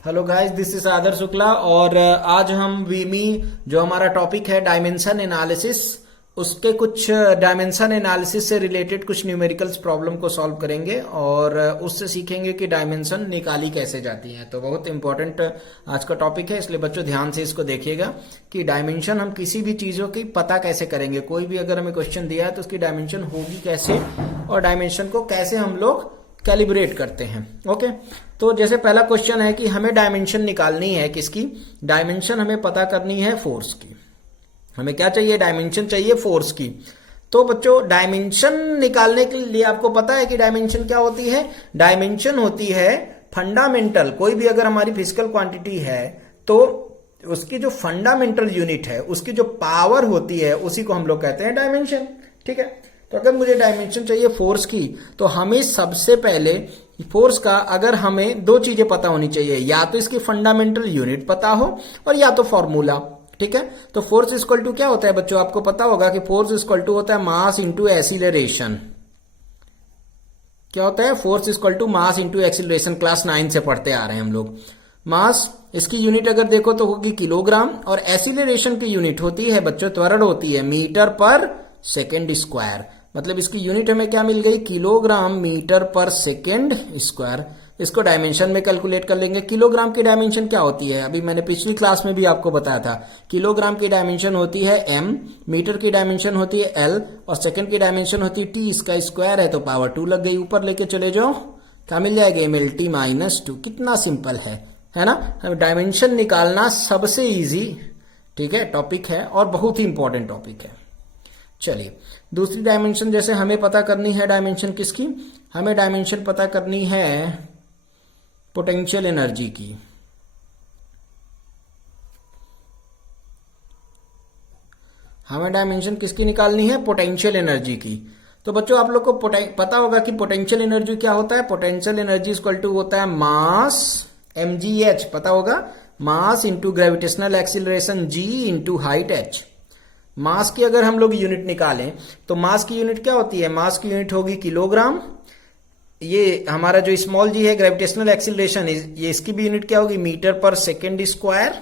Hello guys, this is आदर शुक्ला और आज हम वीमी जो हमारा टॉपिक है डायमेंशन एनालिसिस, उसके कुछ डायमेंशन एनालिसिस से रिलेटेड कुछ न्यूमेरिकल्स प्रॉब्लम को सॉल्व करेंगे और उससे सीखेंगे कि डायमेंशन निकाली कैसे जाती हैं। तो बहुत इंपॉर्टेंट आज का टॉपिक है, इसलिए बच्चों ध्यान से इसको देखिएगा कि डायमेंशन हम किसी भी चीज़ों की पता कैसे करेंगे। कोई भी अगर हमें क्वेश्चन दिया है तो उसकी डायमेंशन होगी कैसे और डायमेंशन को कैसे हम लोग कैलिब्रेट करते हैं। ओके, तो जैसे पहला क्वेश्चन है कि हमें डायमेंशन निकालनी है किसकी, डायमेंशन हमें पता करनी है फोर्स की। हमें क्या चाहिए, डायमेंशन चाहिए फोर्स की। तो बच्चों डायमेंशन निकालने के लिए आपको पता है कि डायमेंशन क्या होती है, डायमेंशन होती है फंडामेंटल। कोई भी अगर हमारी फिजिकल क्वांटिटी है तो उसकी जो फंडामेंटल यूनिट है, उसकी जो पावर होती है, उसी को हम लोग कहते हैं डायमेंशन। ठीक है, तो अगर मुझे डायमेंशन चाहिए फोर्स की तो हमें सबसे पहले फोर्स का अगर हमें दो चीजें पता होनी चाहिए, या तो इसकी फंडामेंटल यूनिट पता हो और या तो फॉर्मूला। ठीक है, तो फोर्स इक्वल टू क्या होता है बच्चों, आपको पता होगा कि फोर्स इक्वल टू होता है मास इंटू एक्सीलरेशन। क्या होता है, force equal to mass into acceleration. Class 9 से पढ़ते आ रहे हैं हम लोग। मास इसकी यूनिट अगर देखो तो होगी किलोग्राम, और एक्सीलरेशन की यूनिट होती है बच्चों, त्वरण होती है मीटर पर सेकेंड स्क्वायर। मतलब इसकी यूनिट हमें क्या मिल गई, किलोग्राम मीटर पर सेकेंड स्क्वायर। इसको डायमेंशन में कैलकुलेट कर लेंगे। किलोग्राम की डायमेंशन क्या होती है, अभी मैंने पिछली क्लास में भी आपको बताया था। किलोग्राम की डायमेंशन होती है m, मीटर की डायमेंशन होती है l, और सेकेंड की डायमेंशन होती है t। इसका स्क्वायर है तो पावर 2 लग गई। ऊपर लेके चले जाओ, क्या मिल जाएगा, mlt-2। कितना सिंपल है ना। डायमेंशन निकालना सबसे ईजी, ठीक है, टॉपिक है और बहुत ही इंपॉर्टेंट टॉपिक है। चलिए दूसरी डायमेंशन जैसे हमें पता करनी है, डायमेंशन किसकी, हमें डायमेंशन पता करनी है पोटेंशियल एनर्जी की। हमें डायमेंशन किसकी निकालनी है, पोटेंशियल एनर्जी की। तो बच्चों आप लोग को पता होगा कि पोटेंशियल एनर्जी क्या होता है। पोटेंशियल एनर्जी इक्वल टू होता है मास mgh, पता होगा, mass into gravitational acceleration g into height h। मास की अगर हम लोग यूनिट निकालें तो मास की यूनिट क्या होती है, मास की यूनिट होगी किलोग्राम। ये हमारा जो स्मॉल जी है ग्रेविटेशनल एक्सीलरेशन, ये इसकी भी यूनिट क्या होगी, मीटर पर second square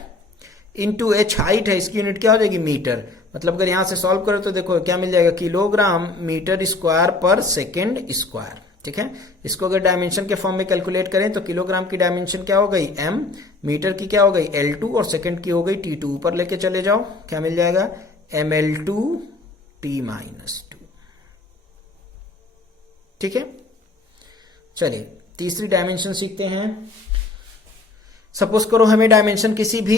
into h height है, इसकी यूनिट क्या हो जाएगी, मीटर। मतलब अगर यहां से सॉल्व करो तो देखो क्या मिल जाएगा, किलोग्राम मीटर स्क्वायर पर सेकेंड स्क्वायर। ठीक है, इसको अगर डायमेंशन के फॉर्म में कैलकुलेट करें तो किलोग्राम की डायमेंशन क्या हो गई m, मीटर की क्या हो गई L2 और सेकेंड की हो गई T2। ऊपर लेके चले जाओ, क्या मिल जाएगा, ml2t-2। ठीक है, चलिए तीसरी डायमेंशन सीखते हैं। सपोज करो हमें डायमेंशन किसी भी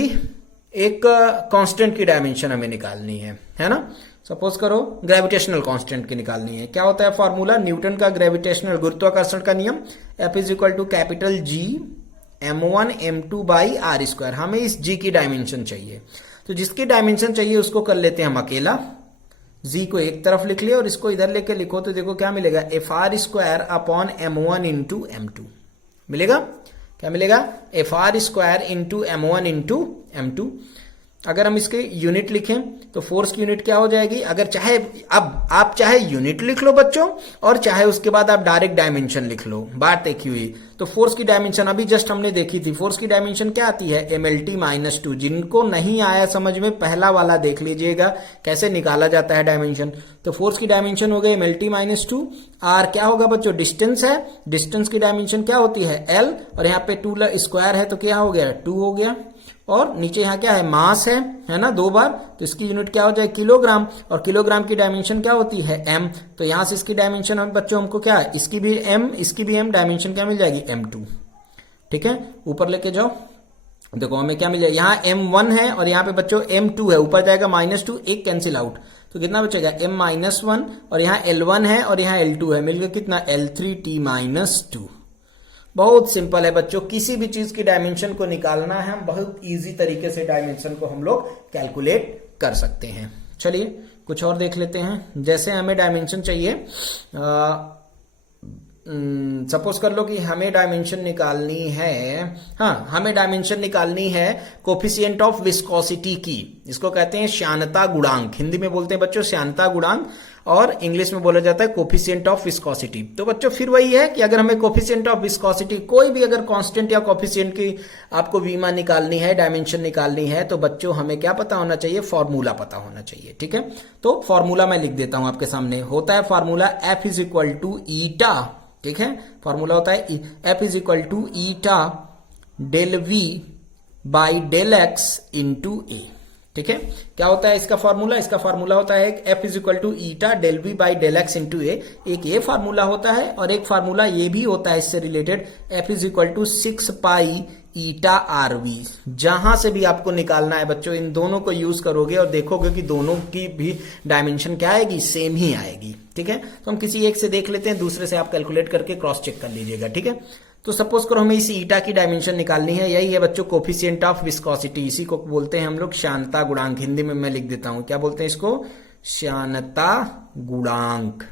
एक कांस्टेंट की डायमेंशन हमें निकालनी है ना। सपोज करो ग्रेविटेशनल कांस्टेंट की निकालनी है। क्या होता है फॉर्मूला, न्यूटन का ग्रेविटेशनल गुरुत्वाकर्षण का नियम, F is equal to capital G m1 m2 by R square. हमें इस G की डायमेंशन चाहिए, तो जिसकी डायमेंशन चाहिए उसको कर लेते हैं हम अकेला। G को एक तरफ लिख लिया और इसको इधर लेके लिखो तो देखो क्या मिलेगा, FR square upon m1 into m2 मिलेगा। क्या मिलेगा, FR square into m1 into m2। अगर हम इसके यूनिट लिखें तो फोर्स की यूनिट क्या हो जाएगी, अगर चाहे अब आप चाहे यूनिट लिख लो बच्चों और चाहे उसके बाद आप डायरेक्ट डायमेंशन लिख लो, बात देखी हुई। तो फोर्स की डायमेंशन अभी जस्ट हमने देखी थी, फोर्स की डायमेंशन क्या आती है, mlt-2। जिनको नहीं आया समझ में, पहला वाला देख लीजिएगा कैसे निकाला जाता है डायमेंशन। तो फोर्स की डायमेंशन हो गई mlt-2। आर क्या होगा बच्चों, डिस्टेंस है, डिस्टेंस की डायमेंशन क्या होती है l, और यहाँ पे 2 स्क्वायर है तो क्या हो गया, 2 हो गया। और नीचे यहाँ क्या है, मास है ना, 2 बार, तो इसकी यूनिट क्या हो जाए, किलोग्राम, और किलोग्राम की डायमेंशन क्या होती है, m। तो यहां से इसकी डायमेंशन हम बच्चों हमको क्या है, इसकी भी m, इसकी भी m, डायमेंशन क्या मिल जाएगी, m2। ठीक है, ऊपर लेके जाओ, देखो हमें क्या मिल जाएगा, यहाँ m1 है और यहाँ पे बच्चों m2 है, ऊपर जाएगा -2, एक कैंसिल आउट, तो कितना बचेगा, m-1, और यहाँ L1 है और यहाँ L2 है, मिलकर कितना, L3t-2। बहुत सिंपल है बच्चों, किसी भी चीज की डायमेंशन को निकालना है, हम बहुत इजी तरीके से डायमेंशन को हम लोग कैलकुलेट कर सकते हैं। चलिए कुछ और देख लेते हैं। जैसे हमें डायमेंशन चाहिए, सपोज कर लो कि हमें डायमेंशन निकालनी है, हाँ हमें डायमेंशन निकालनी है कोफिशिएंट ऑफ विस्कोसिटी की। इसको कहते हैं श्यानता गुणांक, हिंदी में बोलते हैं बच्चों श्यानता गुणांक। और इंग्लिश में बोला जाता है कोफिशिएंट ऑफ विस्कोसिटी। तो बच्चों फिर वही है कि अगर हमें कोफिशिएंट ऑफ विस्कोसिटी कोई भी अगर कांस्टेंट या कोफिशिएंट की आपको वीमा निकालनी है, डायमेंशन निकालनी है, तो बच्चों हमें क्या पता होना चाहिए, फॉर्मूला पता होना चाहिए। ठीक है, तो फॉर्मूला मैं लिख देता हूं आपके सामने। होता है formula F is equal to eta. ठीक है, फॉर्मूला होता है F is equal to eta del V by del X into A. ठीक है, क्या होता है इसका फॉर्मूला? इसका फॉर्मूला होता है F is equal to eta del V by del X into A. एक ये फॉर्मूला होता है और एक फॉर्मूला ये भी होता है इससे related, F is equal to 6 pi eta R V. जहां से भी आपको निकालना है बच्चों, इन दोनों को यूज करोगे और देखोगे कि दोनों की भी डायमेंशन क्या आएगी, सेम ही आएगी। ठीक है, तो हम किसी एक से देख लेते हैं, दूसरे से आप कैलकुलेट करके क्रॉस चेक कर लीजिएगा। ठीक है, तो सपोज करो हमें इसी ईटा की डायमेंशन निकालनी है। यही है बच्चों कोफिशिएंट ऑफ विस्कोसिटी। इसी को बोलते हैं हम लोग श्यानता गुणांक। हिंदी में मैं लिख देता हूं, क्या बोलते हैं इसको? श्यानता गुणांक।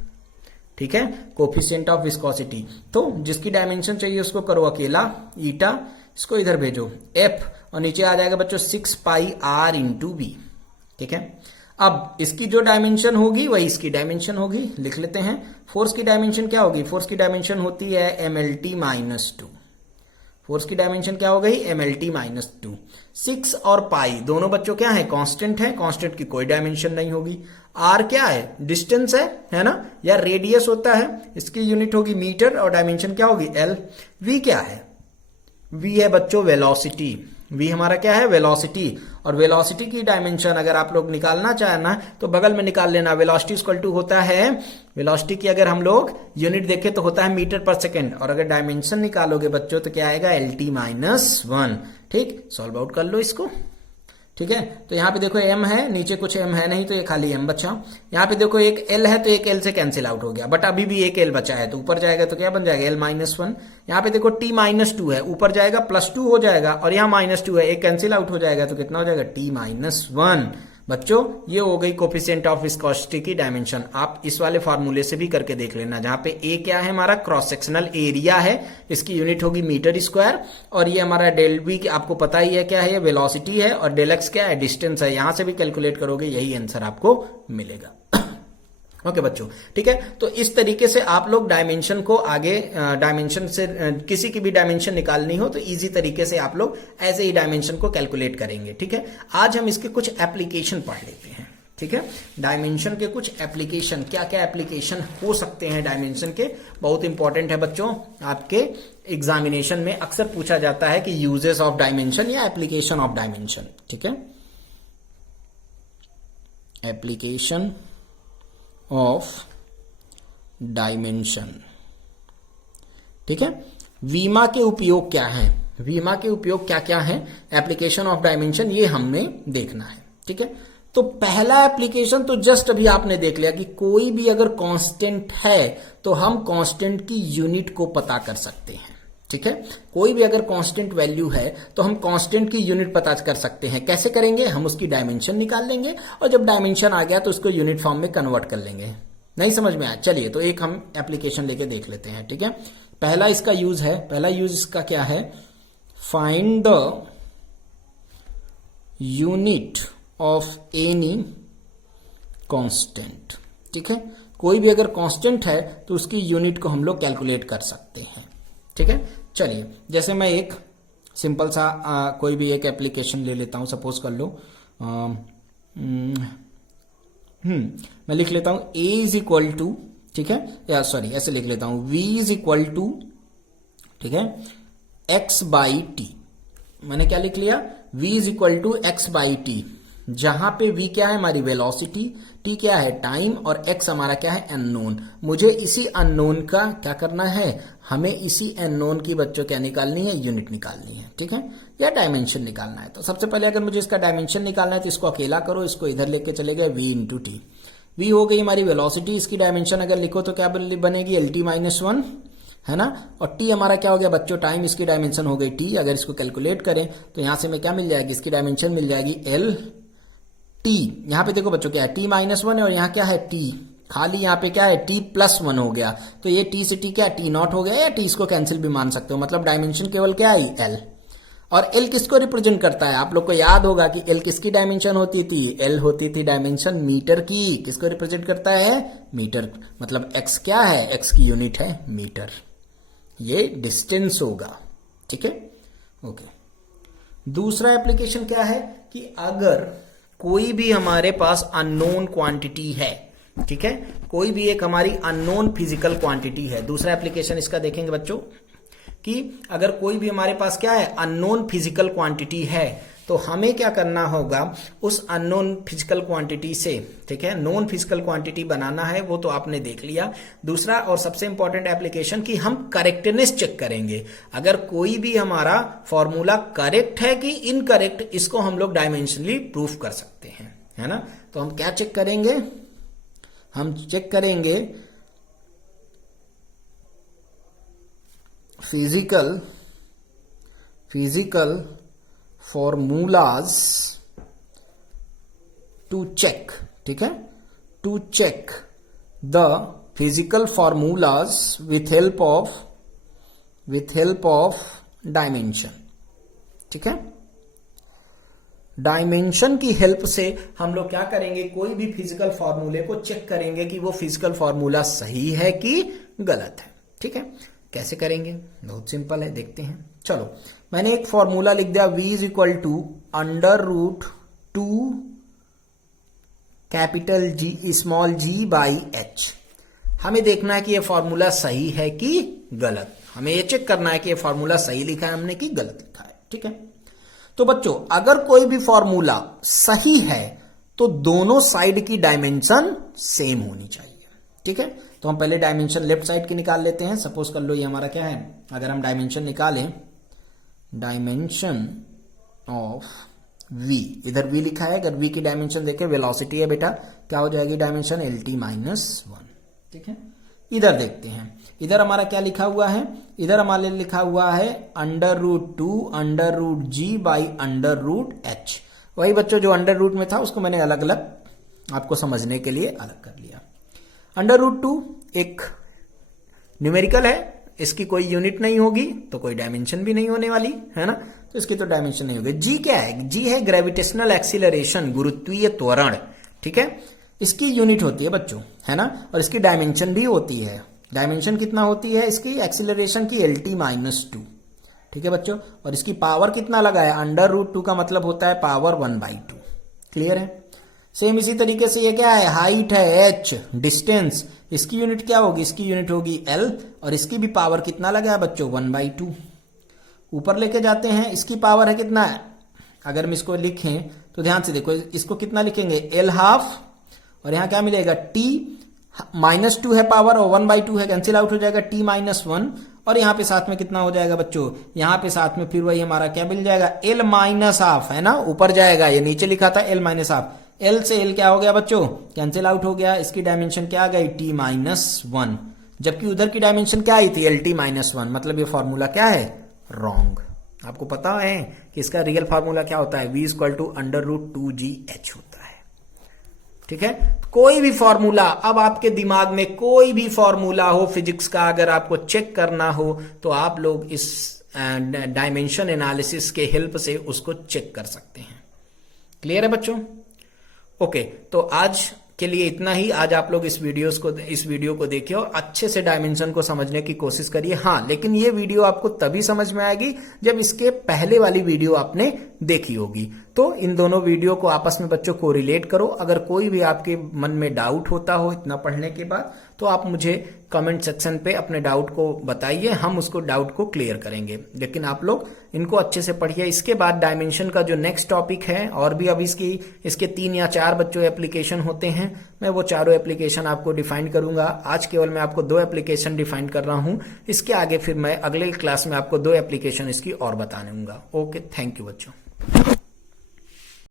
ठीक है, कोफिशिएंट ऑफ विस्कोसिटी। तो जिसकी डायमेंशन चाहिए उसको करो अकेला ईटा, इसको इधर भेजो F और नीचे आ जाएगा बच्चों 6 पाई R इंटू बी। ठीक है, अब इसकी जो डायमेंशन होगी वही इसकी डायमेंशन होगी। लिख लेते हैं। फोर्स की डायमेंशन क्या होगी? फोर्स की डायमेंशन होती है MLT माइनस 2। फोर्स की डायमेंशन क्या हो गई? MLT minus 2। 6 और पाई दोनों बच्चों क्या है? कांस्टेंट है। कांस्टेंट की कोई डायमेंशन नहीं होगी। R क्या है? डिस्टेंस है ना, या रेडियस होता है। इसकी यूनिट होगी मीटर और डायमेंशन क्या होगी? L। V क्या है? V है बच्चों वेलोसिटी। V हमारा क्या है? वेलोसिटी। और वेलोसिटी की डायमेंशन अगर आप लोग निकालना चाहे ना तो बगल में निकाल लेना। वेलोसिटी इक्वल टू होता है, वेलोसिटी की अगर हम लोग यूनिट देखें तो होता है मीटर पर सेकेंड, और अगर डायमेंशन निकालोगे बच्चों तो क्या आएगा? LT minus 1। ठीक, सॉल्व आउट कर लो इसको। ठीक है, तो यहाँ पे देखो m है, नीचे कुछ m है नहीं तो ये खाली m बचा। यहाँ पे देखो एक l है तो एक l से कैंसिल आउट हो गया, बट अभी भी एक l बचा है तो ऊपर जाएगा तो क्या बन जाएगा? l minus 1। यहाँ पे देखो t माइनस 2 है, ऊपर जाएगा प्लस 2 हो जाएगा, और यहाँ माइनस 2 है, एक कैंसिल आउट हो जाएगा तो कितना हो जाएगा? t minus 1। बच्चों ये हो गई कोफिशिएंट ऑफ विस्कोसिटी की डायमेंशन। आप इस वाले फार्मूले से भी करके देख लेना, जहां पे a क्या है? हमारा क्रॉस सेक्शनल एरिया है, इसकी यूनिट होगी मीटर स्क्वायर, और ये हमारा डेल v आपको पता ही है क्या है? वेलोसिटी है, और डेल x क्या है? डिस्टेंस है। यहां से भी कैलकुलेट करोगे यही आंसर आपको मिलेगा। ओके बच्चों, ठीक है, तो इस तरीके से आप लोग डायमेंशन को आगे डायमेंशन से किसी की भी डायमेंशन निकालनी हो तो इजी तरीके से आप लोग ऐसे ही डायमेंशन को कैलकुलेट करेंगे। ठीक है, आज हम इसके कुछ एप्लीकेशन पढ़ लेते हैं। ठीक है, डायमेंशन के कुछ एप्लीकेशन, क्या क्या एप्लीकेशन हो सकते हैं डायमेंशन के, बहुत इंपॉर्टेंट है बच्चों। आपके एग्जामिनेशन में अक्सर पूछा जाता है कि यूजेस ऑफ डायमेंशन या एप्लीकेशन ऑफ डायमेंशन। ठीक है, एप्लीकेशन ऑफ डायमेंशन। ठीक है, वीमा के उपयोग क्या है? वीमा के उपयोग क्या क्या है? एप्लीकेशन ऑफ डायमेंशन, ये हमें देखना है। ठीक है, तो पहला एप्लीकेशन तो जस्ट अभी आपने देख लिया कि कोई भी अगर कांस्टेंट है तो हम कांस्टेंट की यूनिट को पता कर सकते हैं। ठीक है, कोई भी अगर कांस्टेंट वैल्यू है तो हम कांस्टेंट की यूनिट पता कर सकते हैं। कैसे करेंगे? हम उसकी डायमेंशन निकाल लेंगे और जब डायमेंशन आ गया तो उसको यूनिट फॉर्म में कन्वर्ट कर लेंगे। नहीं समझ में आया? चलिए तो एक हम एप्लीकेशन लेके देख लेते हैं। ठीक है, पहला इसका यूज है, पहला यूज इसका क्या है? Find the unit of any constant. ठीक है, कोई भी अगर कांस्टेंट है तो उसकी यूनिट को हम लोग कैलकुलेट कर सकते हैं। ठीक है, चलिए जैसे मैं एक सिंपल सा कोई भी एक एप्लीकेशन ले लेता हूं। सपोज कर लो मैं लिख लेता हूं a इज इक्वल टू, ठीक है, या सॉरी ऐसे लिख लेता हूं v इज इक्वल टू, ठीक है, x बाई टी। मैंने क्या लिख लिया? v is equal to x by T, जहां पे v क्या है? हमारी वेलोसिटी, t क्या है? टाइम, और x हमारा क्या है? अननोन। मुझे इसी अननोन का क्या करना है? हमें इसी अननोन की बच्चों क्या निकालनी है? यूनिट निकालनी है। ठीक है, या डायमेंशन निकालना है। तो सबसे पहले अगर मुझे इसका डायमेंशन निकालना है तो इसको अकेला करो, इसको इधर लेके चले गए v इंटू टी। v हो गई हमारी वेलोसिटी, इसकी डायमेंशन अगर लिखो तो क्या बनेगी? LT माइनस 1, है ना, और t हमारा क्या हो गया बच्चों? टाइम, इसकी डायमेंशन हो गई t। अगर इसको कैलकुलेट करें तो यहां से हमें क्या मिल जाएगी? इसकी डायमेंशन मिल जाएगी L t। यहां पे देखो बच्चों क्या है? t माइनस 1 है, और यहाँ क्या है? t, खाली यहाँ पे क्या है? t प्लस 1 हो गया, तो ये t से t क्या? t नॉट हो गया, या t इसको कैंसिल भी मान सकते हो, मतलब डायमेंशन केवल क्या आई? L। और एल किसको रिप्रेजेंट करता है? आप लोग को याद होगा कि एल किसकी डायमेंशन होती थी? एल होती थी डायमेंशन मीटर की। किसको रिप्रेजेंट करता है? मीटर। मतलब एक्स क्या है? एक्स की यूनिट है मीटर। ये डिस्टेंस होगा, ठीक है, ओके। दूसरा एप्लीकेशन क्या है कि अगर कोई भी हमारे पास अननोन क्वांटिटी है, ठीक है, कोई भी एक हमारी अननोन फिजिकल क्वांटिटी है। दूसरा एप्लीकेशन इसका देखेंगे बच्चों कि अगर कोई भी हमारे पास क्या है? अननोन फिजिकल क्वांटिटी है, तो हमें क्या करना होगा? उस अननोन फिजिकल क्वांटिटी से, ठीक है, नोन फिजिकल क्वांटिटी बनाना है। वो तो आपने देख लिया। दूसरा और सबसे इंपॉर्टेंट एप्लीकेशन कि हम करेक्टनेस चेक करेंगे। अगर कोई भी हमारा फॉर्मूला करेक्ट है कि इनकरेक्ट, इसको हम लोग डायमेंशनली प्रूफ कर सकते हैं, है ना। तो हम क्या चेक करेंगे? हम चेक करेंगे फिजिकल फॉर्मूलाज टू चेक, ठीक है, to check the physical formulas with help of dimension, ठीक है। डायमेंशन की हेल्प से हम लोग क्या करेंगे? कोई भी फिजिकल फॉर्मूले को चेक करेंगे कि वो फिजिकल फॉर्मूला सही है कि गलत है, ठीक है। कैसे करेंगे? बहुत सिंपल है, देखते हैं। चलो, मैंने एक फॉर्मूला लिख दिया, v is equal to √2 capital G small g by h। हमें देखना है कि ये फॉर्मूला सही है कि गलत। हमें ये चेक करना है कि ये फॉर्मूला सही लिखा है हमने कि गलत लिखा है, ठीक है। तो बच्चों, अगर कोई भी फॉर्मूला सही है तो दोनों साइड की डायमेंशन सेम होनी चाहिए, ठीक है। तो हम पहले डायमेंशन लेफ्ट साइड की निकाल लेते हैं। सपोज कर लो ये हमारा क्या है? अगर हम डायमेंशन निकालें, डायमेंशन ऑफ v, इधर v लिखा है। अगर v की डायमेंशन देखें, वेलोसिटी है बेटा, क्या हो जाएगी डायमेंशन? LT-1, ठीक है। इधर देखते हैं, इधर हमारा क्या लिखा हुआ है? इधर हमारे लिखा हुआ है √2 √g बाई √h। वही बच्चों जो अंडर रूट में था उसको मैंने अलग अलग आपको समझने के लिए अलग कर लिया। √2 एक न्यूमेरिकल है, इसकी कोई यूनिट नहीं होगी तो कोई डायमेंशन भी नहीं होने वाली, है ना। तो इसकी तो डायमेंशन नहीं होगी। जी क्या है? जी है ग्रेविटेशनल एक्सीलरेशन, गुरुत्वीय त्वरण, ठीक है। इसकी यूनिट होती है बच्चों, है ना, और इसकी डायमेंशन भी होती है। डायमेंशन कितना होती है इसकी? एक्सीलरेशन की LT-2, ठीक है बच्चों। और इसकी पावर कितना लगा है? √2 का मतलब होता है पावर 1/2। क्लियर है? सेम इसी तरीके से ये क्या है? हाइट है h, डिस्टेंस, इसकी यूनिट क्या होगी? इसकी यूनिट होगी L, और इसकी भी पावर कितना लगा है बच्चों? 1/2। ऊपर लेके जाते हैं, इसकी पावर है कितना है? अगर हम इसको लिखें तो ध्यान से देखो, इसको कितना लिखेंगे? L½ और यहां क्या मिलेगा? T-2 है पावर और 1/2 है, कैंसिल आउट हो जाएगा T-1। और यहाँ पे साथ में कितना हो जाएगा बच्चों? यहाँ पे साथ में फिर वही हमारा क्या मिल जाएगा? L-½ है ना, ऊपर जाएगा। ये नीचे लिखा था L-½। L से L क्या हो गया बच्चों? कैंसिल आउट हो गया। इसकी डायमेंशन क्या आ गई? T-1, जबकि उधर की डायमेंशन क्या आई थी? LT-1। मतलब ये फॉर्मूला क्या है? रॉन्ग। आपको पता है कि इसका रियल फॉर्मूला क्या होता है? v is equal to √2gh होता है, ठीक है। कोई भी फॉर्मूला, अब आपके दिमाग में कोई भी फॉर्मूला हो फिजिक्स का, अगर आपको चेक करना हो तो आप लोग इस डायमेंशन एनालिसिस के हेल्प से उसको चेक कर सकते हैं। क्लियर है बच्चों? ओके, तो आज के लिए इतना ही। आज आप लोग इस वीडियो को देखिए और अच्छे से डायमेंशन को समझने की कोशिश करिए। हाँ, लेकिन ये वीडियो आपको तभी समझ में आएगी जब इसके पहले वाली वीडियो आपने देखी होगी। तो इन दोनों वीडियो को आपस में बच्चों को रिलेट करो। अगर कोई भी आपके मन में डाउट होता हो इतना पढ़ने के बाद, तो आप मुझे कमेंट सेक्शन पे अपने डाउट को बताइए, हम उसको डाउट को क्लियर करेंगे। लेकिन आप लोग इनको अच्छे से पढ़िए। इसके बाद डायमेंशन का जो नेक्स्ट टॉपिक है, और भी अब इसके 3 या 4 बच्चों एप्लीकेशन होते हैं, मैं वो चारों एप्लीकेशन आपको डिफाइन करूंगा। आज केवल मैं आपको 2 एप्लीकेशन डिफाइन कर रहा हूं। इसके आगे फिर मैं अगले क्लास में आपको 2 एप्लीकेशन इसकी और बताने दूंगा। ओके, थैंक यू बच्चों।